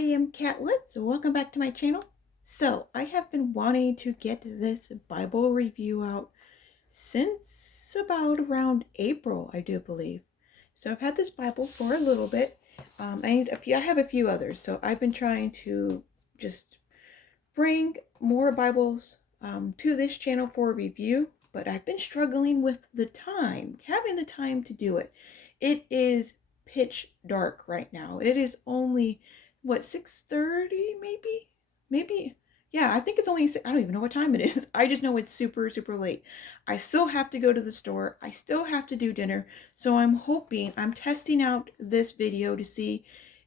am Kat Woods. Welcome back to my channel. So, I have been wanting to get this Bible review out since about around April, I do believe. So, I've had this Bible for a little bit. I have a few others. So, I've been trying to just bring more Bibles to this channel for review, but I've been struggling with having the time to do it. It is pitch dark right now. It is only, what, 6:30 maybe? Maybe. Yeah, I think it's only, I don't even know what time it is. I just know it's super, super late. I still have to go to the store. I still have to do dinner. So I'm testing out this video to see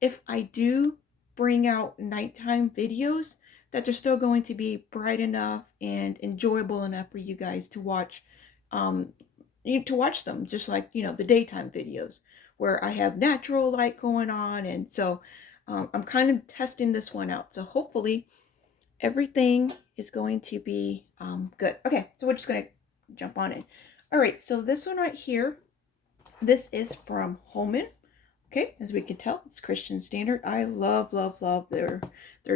if I do bring out nighttime videos, that they're still going to be bright enough and enjoyable enough for you guys to watch, them, just like, the daytime videos where I have natural light going on. And so I'm kind of testing this one out. So hopefully everything is going to be good. Okay, so we're just going to jump on in. All right, so this one right here, this is from Holman. Okay, as we can tell, it's Christian Standard. I love, love, love their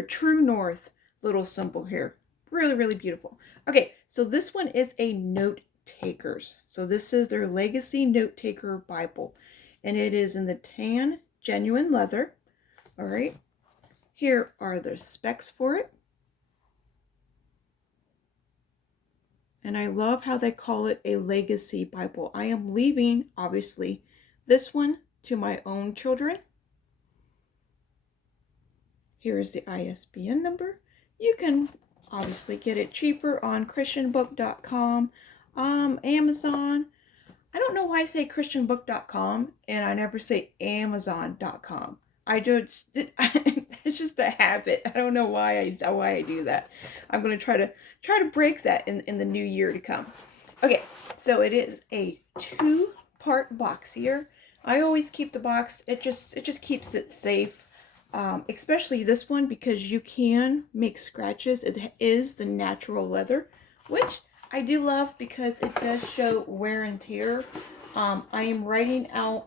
True North little symbol here. Really, really beautiful. Okay, so this one is a note takers. So this is their Legacy Note Taker Bible. And it is in the tan genuine leather. All right, here are the specs for it. And I love how they call it a Legacy Bible. I am leaving, obviously, this one to my own children. Here is the ISBN number. You can obviously get it cheaper on christianbook.com, Amazon. I don't know why I say christianbook.com and I never say amazon.com. It's just a habit. I don't know why I do that. I'm going to try to break that in the new year to come. Okay, so it is a 2-part box here. I always keep the box. It just keeps it safe. Especially this one, because you can make scratches. It is the natural leather, which I do love because it does show wear and tear. I'm writing out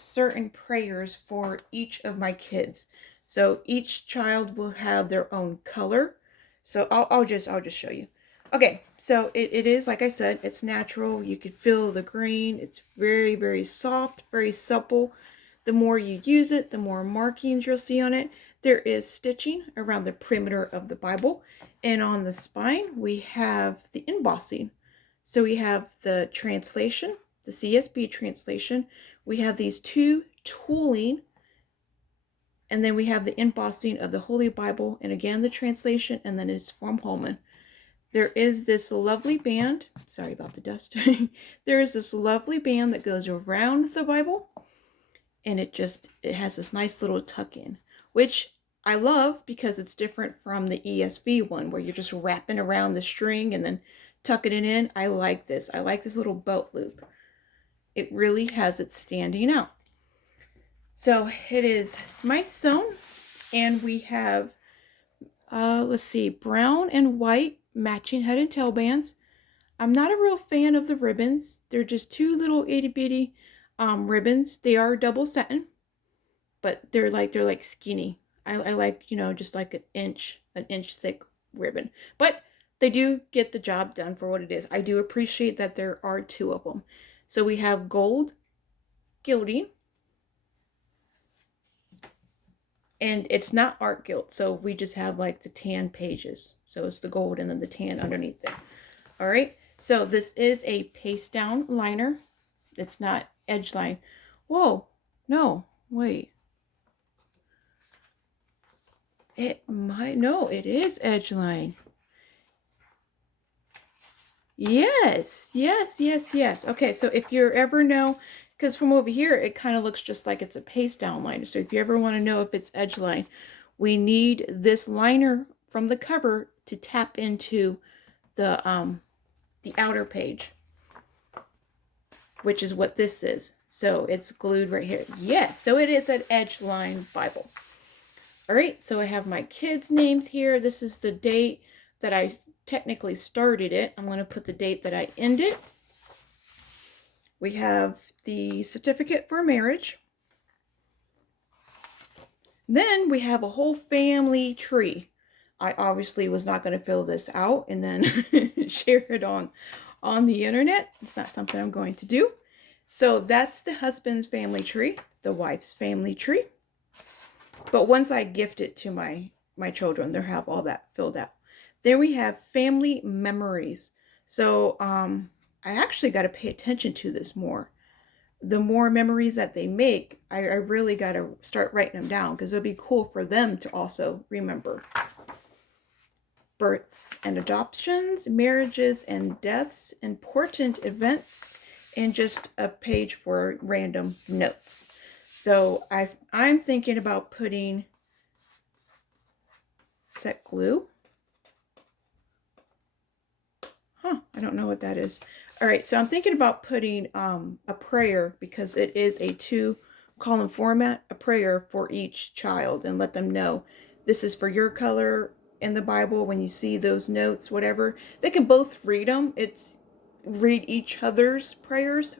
certain prayers for each of my kids. So each child will have their own color. So I'll just show you. Okay, so it is, like I said, it's natural. You can feel the grain. It's very, very soft, very supple. The more you use it, the more markings you'll see on it. There is stitching around the perimeter of the Bible. And on the spine, we have the embossing. So we have the translation, the CSB translation. We have these 2 tooling. And then we have the embossing of the Holy Bible. And again, the translation. And then it's from Holman. There is this lovely band. Sorry about the dust. There is this lovely band that goes around the Bible. And it has this nice little tuck in, which I love because it's different from the ESV one where you're just wrapping around the string and then tucking it in. I like this. I like this little belt loop. It really has it standing out. So it is mice sewn, and we have, let's see, brown and white matching head and tail bands. I'm not a real fan of the ribbons. They're just 2 little itty bitty ribbons. They are double satin, but they're like skinny. I like, just like an inch thick ribbon, but they do get the job done for what it is. I do appreciate that there are 2 of them. So we have gold gilding, and it's not art gilt. So we just have like the tan pages. So it's the gold and then the tan underneath there. All right. So this is a paste down liner. It's not edge line. Whoa, no, wait. No, it is edge line. Yes. Okay, so if you ever know, because from over here, it kind of looks just like it's a paste down liner. So if you ever want to know if it's edge line, we need this liner from the cover to tap into the outer page, which is what this is. So it's glued right here. Yes, so it is an edge line Bible. All right, so I have my kids' names here. This is the date that I technically started it. I'm going to put the date that I ended. We have the certificate for marriage. Then we have a whole family tree. I obviously was not going to fill this out and then share it on the internet. It's not something I'm going to do. So that's the husband's family tree, the wife's family tree. But once I gift it to my children, they'll have all that filled out. Then we have family memories. So I actually got to pay attention to this more. The more memories that they make, I really got to start writing them down because it'll be cool for them to also remember. Births and adoptions, marriages and deaths, important events, and just a page for random notes. So I'm thinking about putting, is that glue? I don't know what that is. All right, so I'm thinking about putting a prayer because it is a 2-column format, a prayer for each child, and let them know this is for your color in the Bible. When you see those notes, whatever, they can both read them. It's read each other's prayers,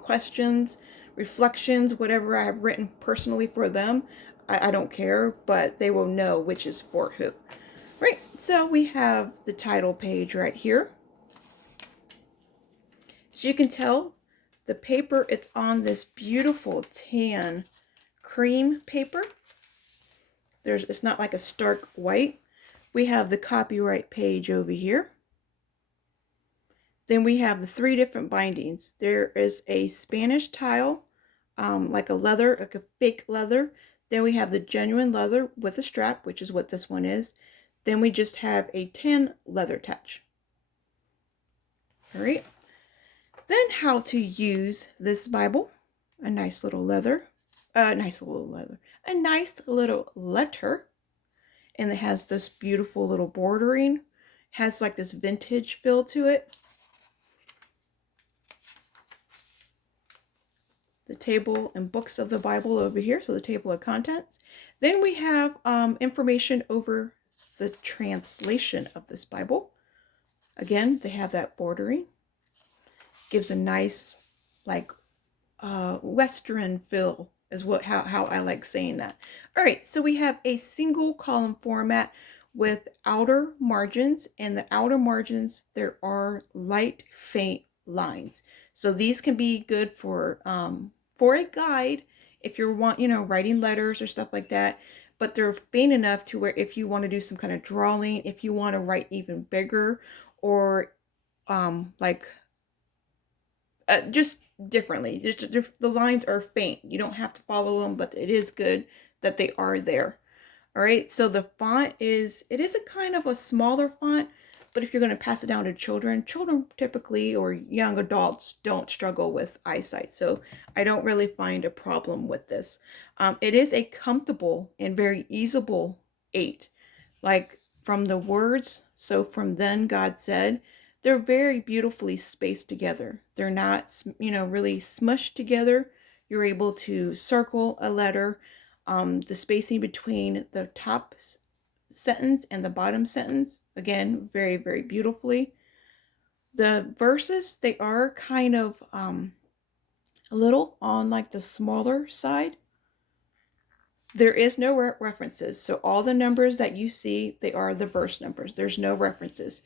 questions, reflections, whatever I have written personally for them. I don't care, but they will know which is for who. Right, so we have the title page right here. As you can tell, the paper, it's on this beautiful tan cream paper. It's not like a stark white. We have the copyright page over here. Then we have the 3 different bindings. There is a Spanish tile, like a leather, like a fake leather. Then we have the genuine leather with a strap, which is what this one is. Then we just have a tan leather touch. All right. Then how to use this Bible. A nice little leather. A nice little letter. And it has this beautiful little bordering. Has like this vintage feel to it. The table and books of the Bible over here. So the table of contents. Then we have information over the translation of this Bible. Again, they have that bordering. Gives a nice like Western feel is how I like saying that. All right, so we have a single column format with outer margins, and the outer margins there are light faint lines. So these can be good for a guide if you're writing letters or stuff like that. But they're faint enough to where if you want to do some kind of drawing, if you want to write even bigger, or like just differently. The lines are faint. You don't have to follow them, but it is good that they are there. All right, so the font it is a kind of a smaller font, but if you're going to pass it down to children typically, or young adults, don't struggle with eyesight. So I don't really find a problem with this. It is a comfortable and very easable 8. Like from the words, so from then God said, they're very beautifully spaced together. They're not, really smushed together. You're able to circle a letter. The spacing between the top sentence and the bottom sentence, again, very, very beautifully. The verses, they are kind of a little on like the smaller side. There is no references. So all the numbers that you see, they are the verse numbers. There's no references.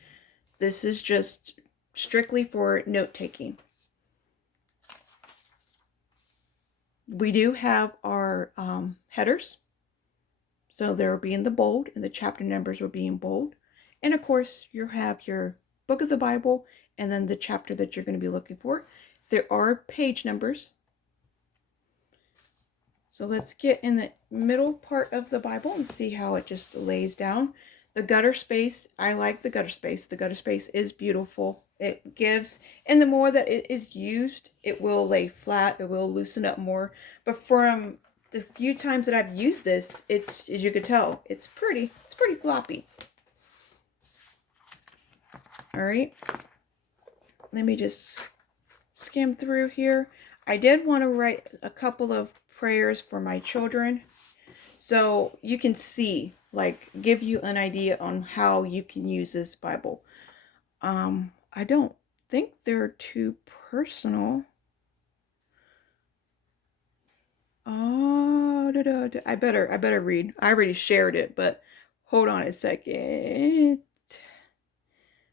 This is just strictly for note taking. We do have our headers. So they'll be in the bold, and the chapter numbers will be in bold. And of course, you have your book of the Bible and then the chapter that you're going to be looking for. There are page numbers. So let's get in the middle part of the Bible and see how it just lays down. The gutter space, I like the gutter space. The gutter space is beautiful. It gives, and the more that it is used, it will lay flat. It will loosen up more. But from the few times that I've used this, it's, as you can tell, it's pretty floppy. All right. Let me just skim through here. I did want to write a couple of prayers for my children, so you can see, like, give you an idea on how you can use this Bible. I don't think they're too personal. Oh, I better read. I already shared it, but hold on a second.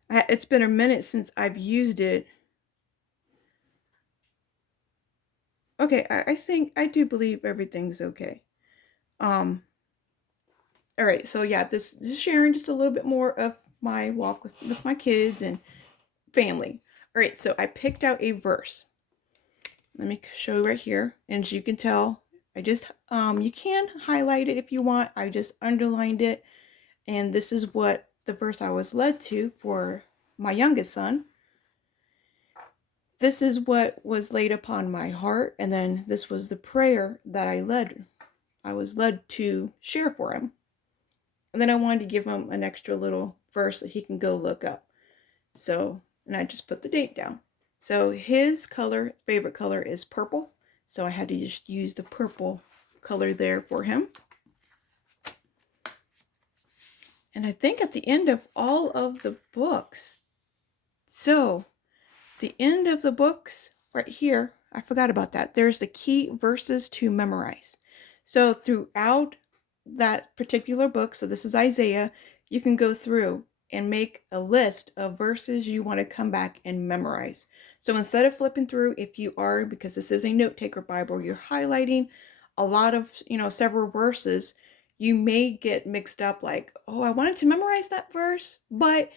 It's been a minute since I've used it. Okay, I think I do believe everything's okay. All right, so yeah, this is sharing just a little bit more of my walk with my kids and family. All right, so I picked out a verse. Let me show you right here. And as you can tell, I just, you can highlight it if you want. I just underlined it. And this is what the verse I was led to for my youngest son. This is what was laid upon my heart. And then this was the prayer that I was led to share for him. And then I wanted to give him an extra little verse that he can go look up. So, and I just put the date down. So his favorite color is purple. So I had to just use the purple color there for him. And I think at the end of all of the books, so the end of the books right here, I forgot about that. There's the key verses to memorize. So throughout that particular book, so this is Isaiah, you can go through and make a list of verses you want to come back and memorize. So instead of flipping through, if you are, because this is a note taker Bible, you're highlighting a lot of, several verses, you may get mixed up like, oh, I wanted to memorize that verse, but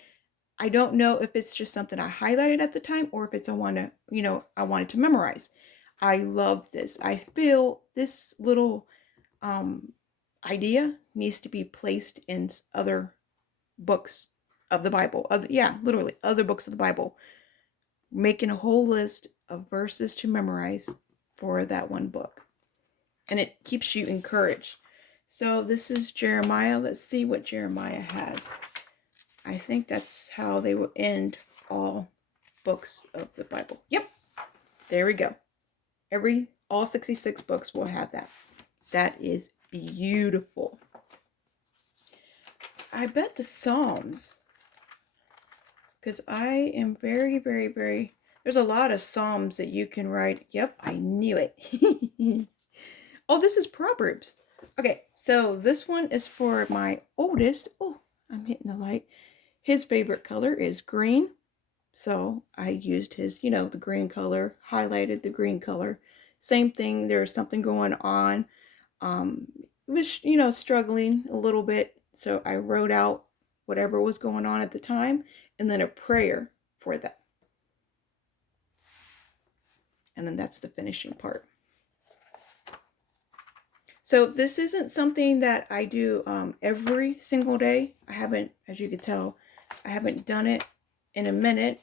I don't know if it's just something I highlighted at the time or if it's I wanted to memorize. I love this. I feel this little idea needs to be placed in other books of the Bible. Literally other books of the Bible. Making a whole list of verses to memorize for that one book. And it keeps you encouraged. So this is Jeremiah. Let's see what Jeremiah has. I think that's how they will end all books of the Bible. Yep. There we go. All 66 books will have that. That is beautiful. I bet the Psalms, because I am very, very, very, there's a lot of Psalms that you can write. Yep, I knew it. Oh, this is Proverbs. Okay, so this one is for my oldest. Oh, I'm hitting the light. His favorite color is green. So I used his, the green color, highlighted the green color. Same thing, there's something going on. Was, struggling a little bit. So I wrote out whatever was going on at the time and then a prayer for that. And then that's the finishing part. So this isn't something that I do every single day. I haven't, as you can tell, I haven't done it in a minute.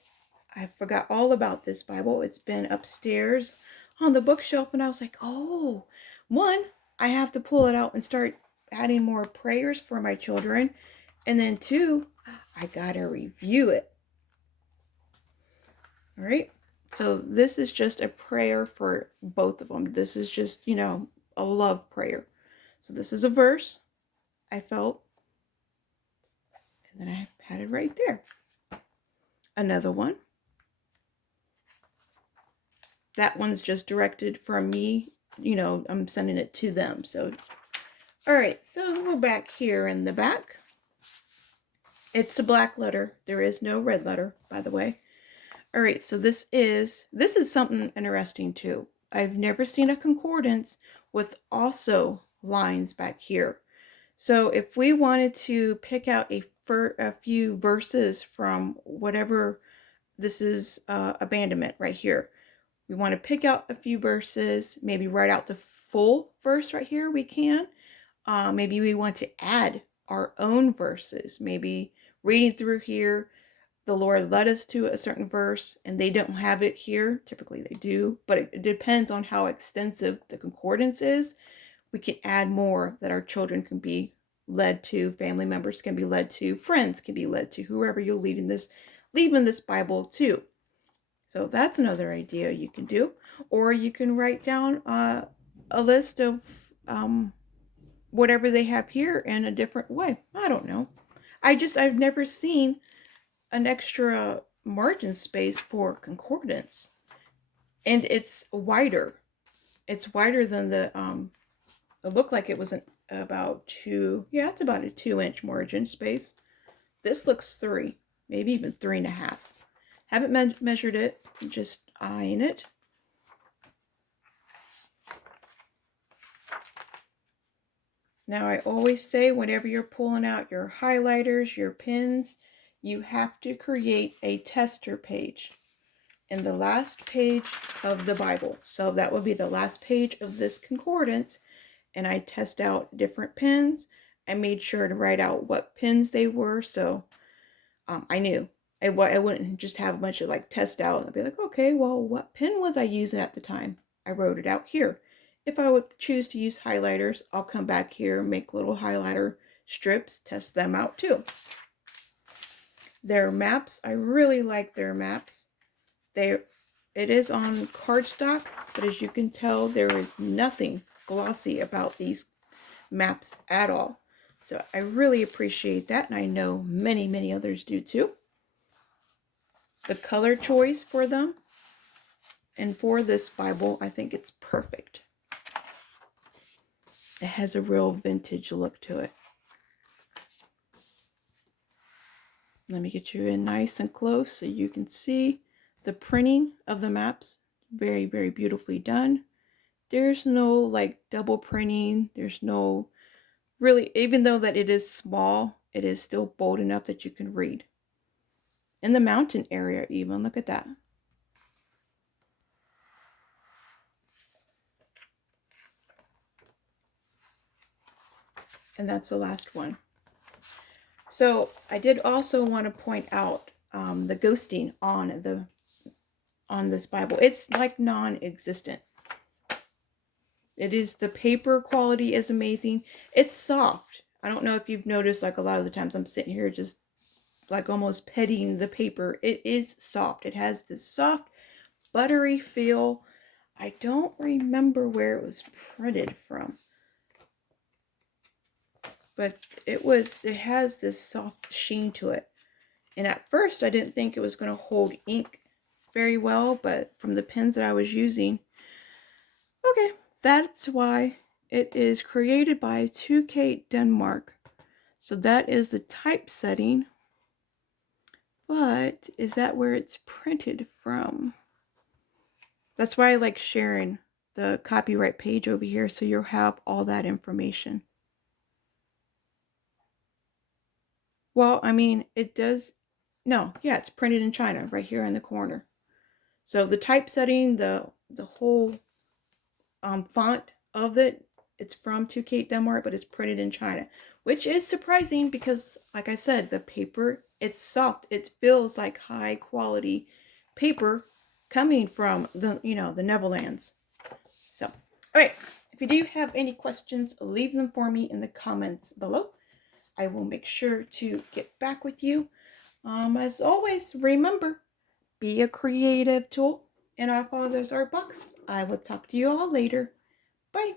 I forgot all about this Bible. It's been upstairs on the bookshelf and I was like, oh, one, I have to pull it out and start adding more prayers for my children. And then two, I gotta review it. All right. So this is just a prayer for both of them. This is just, a love prayer. So this is a verse I felt. And then I had it right there. Another one. That one's just directed from me. I'm sending it to them. So, all right. So we're back here in the back. It's a black letter. There is no red letter, by the way. All right. So this is something interesting too. I've never seen a concordance with also lines back here. So if we wanted to pick out a few verses from whatever, this is abandonment right here. We want to pick out a few verses, maybe write out the full verse right here. We can. Maybe we want to add our own verses. Maybe reading through here, the Lord led us to a certain verse and they don't have it here. Typically they do, but it depends on how extensive the concordance is. We can add more that our children can be led to, family members can be led to, friends can be led to, whoever you're leaving this Bible to. So that's another idea you can do. Or you can write down a list of whatever they have here in a different way. I don't know. I've never seen an extra margin space for concordance. And it's wider. It's wider than the It looked like it was about it's about a 2-inch margin space. This looks 3, maybe even 3.5. Haven't measured it, just eyeing it. Now I always say whenever you're pulling out your highlighters, your pens, you have to create a tester page in the last page of the Bible. So that would be the last page of this concordance, and I test out different pens. I made sure to write out what pens they were, so I knew. I wouldn't just have a bunch of like test out. I'd be like, okay, well, what pen was I using at the time? I wrote it out here. If I would choose to use highlighters, I'll come back here, make little highlighter strips, test them out too. Their maps, I really like their maps. It is on cardstock, but as you can tell, there is nothing glossy about these maps at all. So I really appreciate that, and I know many, many others do too. The color choice for them and for this Bible, I think it's perfect. It has a real vintage look to it. Let me get you in nice and close so you can see the printing of the maps. Very, very beautifully done. There's no like double printing. There's no really, even though that it is small, it is still bold enough that you can read. In the mountain area even, look at that. And that's the last one. So I did also want to point out the ghosting on this Bible. It's like non-existent. It is, the paper quality is amazing. It's soft. I don't know if you've noticed, like a lot of the times I'm sitting here just like almost petting the paper. It is soft. It has this soft, buttery feel. I don't remember where it was printed from, but it has this soft sheen to it. And at first I didn't think it was going to hold ink very well, but from the pens that I was using, okay, that's why it is created by 2K Denmark. So that is the typesetting, but is that where it's printed from? That's why I like sharing the copyright page over here, so you'll have all that information. Well, I mean, it does, no, yeah, it's printed in China right here in the corner. So the typesetting, the whole font of it, it's from 2K Denmark, but it's printed in China, which is surprising because, like I said, the paper, it's soft. It feels like high quality paper coming from the Netherlands. So, all right. If you do have any questions, leave them for me in the comments below. I will make sure to get back with you. As always, remember, be a creative tool in our Father's Art Box. I will talk to you all later. Bye.